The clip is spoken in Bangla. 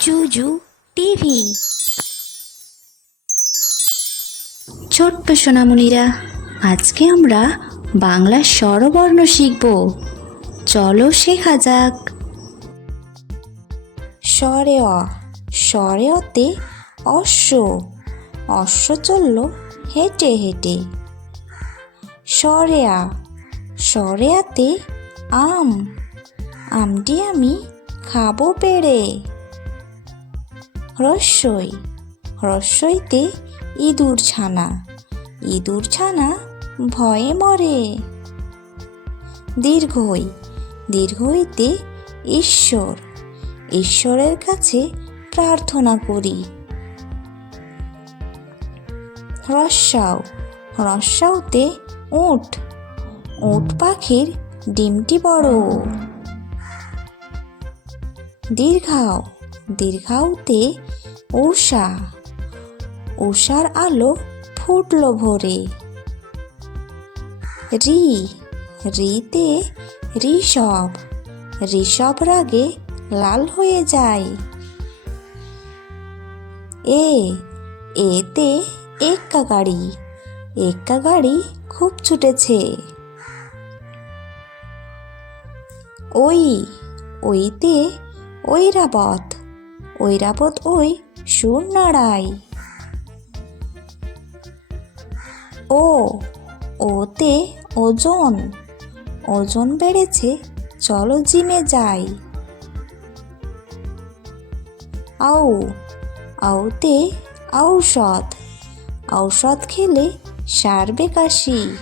জুজু টিভি। ছোট্ট সোনামণিরা, আজকে আমরা বাংলা স্বরবর্ণ শিখব। চলো শেখা যাক। স্বরে অ, স্বরে অতে অশ্ব, অশ্ব চলল হেঁটে হেঁটে। স্বরে আ, স্বরে আতে আম, আমটি আমি খাবো পেড়ে। হ্রস্বই, হ্রস্বইতে ইঁদুর ছানা, ইঁদুর ছানা ভয়ে মরে। দীর্ঘই, দীর্ঘইতে ঈশ্বর, ঈশ্বরের কাছে প্রার্থনা করি। হ্রস্বাউ, হ্রস্বাউতে উট, উট পাখির ডিমটি বড়। দীর্ঘাও, দীর্ঘাউতে উষা, উষার আলো ফুটলো ভোরে। রি, রিতে ঋষভ, ঋষভ রাগে লাল হয়ে যায়। এ, এতে এক্কা গাড়ি, এক্কা গাড়ি খুব ছুটেছে। ওই, ওইতে ঐরাবত, ঐরাবত ওই সুর নাড়ায়। ও, ওতে ওজন, ওজন বেড়েছে চলো জিমে যাই। আউ, আউতে ঔষধ, ঔষধ খেলে সারবে কাশি।